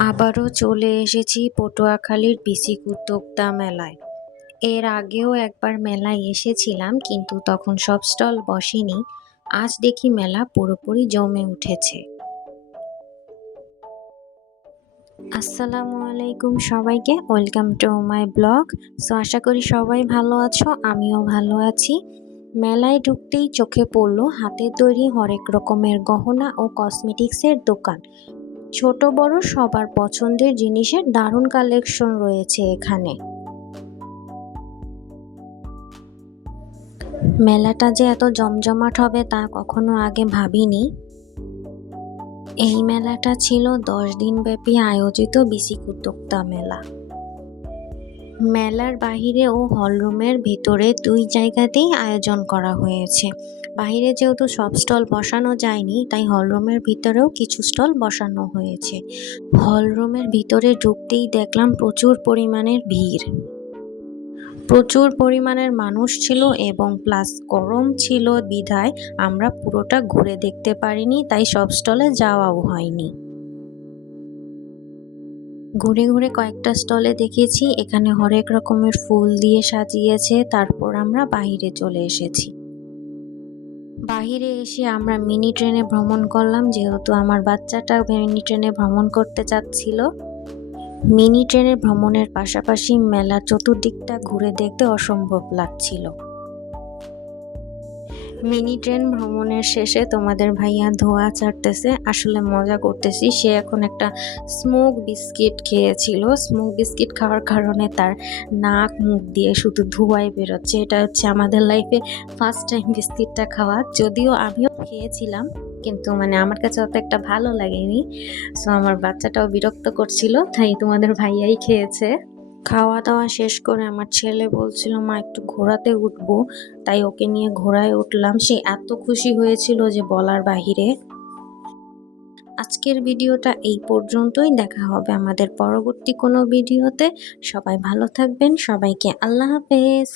আবারও চলে এসেছি পটুয়াখালীর বিসিক উদ্যোক্তা মেলায়। এর আগেও একবার মেলায় এসেছিলাম, কিন্তু তখন সব স্টল বসেনি। আজ দেখি মেলা পুরোপুরি জমে উঠেছে। আসসালামু আলাইকুম সবাইকে, ওয়েলকাম টু মাই ব্লগ। আশা করি সবাই ভালো আছো, আমিও ভালো আছি। মেলায় ঢুকতেই চোখে পড়লো হাতে তৈরি হরেক রকমের গহনা ও কসমেটিক্সের দোকান। ছোট বড় সবার পছন্দের জিনিসের দারুণ কালেকশন রয়েছে এখানে। মেলাটা যে এত জমজমাট হবে তা কখনো আগে ভাবিনি। এই মেলাটা ছিল 10 দিন ব্যাপী আয়োজিত বিসিক উদ্যোক্তা মেলা। মেলার বাহিরে ও হলরুমের ভিতরে দুই জায়গাতেই আয়োজন করা হয়েছে। বাহিরে যেহেতু সব স্টল বসানো যায়নি, তাই হলরুমের ভিতরেও কিছু স্টল বসানো হয়েছে। হলরুমের ভিতরে ঢুকতেই দেখলাম প্রচুর পরিমাণের ভিড়। প্রচুর পরিমাণের মানুষ ছিল এবং প্লাস গরম ছিল বিধায় আমরা পুরোটা ঘুরে দেখতে পারিনি, তাই সব স্টলে যাওয়াও হয়নি। ঘুরে ঘুরে কয়েকটা স্টলে দেখেছি এখানে হরেক রকমের ফুল দিয়ে সাজিয়েছে। তারপর আমরা বাহিরে চলে এসেছি। বাহিরে এসে আমরা মিনি ট্রেনে ভ্রমণ করলাম, যেহেতু আমার বাচ্চাটা মিনি ট্রেনে ভ্রমণ করতে চাচ্ছিল। মিনি ট্রেনের ভ্রমণের পাশাপাশি মেলার চতুর্দিকটা ঘুরে দেখতে অসম্ভব লাগছিল। মিনি ট্রেন ভ্রমণের শেষে তোমাদের ভাইয়া ধোঁয়া ছাড়তেছে, আসলে মজা করতেছি। সে এখন একটা স্মোক বিস্কিট খেয়েছিল। স্মোক বিস্কিট খাওয়ার কারণে তার নাক মুখ দিয়ে শুধু ধোঁয়াই বেরোচ্ছে। এটা হচ্ছে আমাদের লাইফে ফার্স্ট টাইম বিস্কিটটা খাওয়া। যদিও আমিও খেয়েছিলাম, কিন্তু আমার কাছে অত একটা ভালো লাগেনি। আমার বাচ্চাটাও বিরক্ত করছিল, তাই তোমাদের ভাইয়াই খেয়েছে। খাওয়া দাওয়া শেষ করে আমার ছেলে বলছিল, মা একটু ঘোড়াতে উঠবো, তাই ওকে নিয়ে ঘোড়ায় উঠলাম। সে এত খুশি হয়েছিল যে বলার বাহিরে। আজকের ভিডিওটা এই পর্যন্তই। দেখা হবে আমাদের পরবর্তী কোনো ভিডিওতে। সবাই ভালো থাকবেন, সবাইকে আল্লাহ হাফেজ।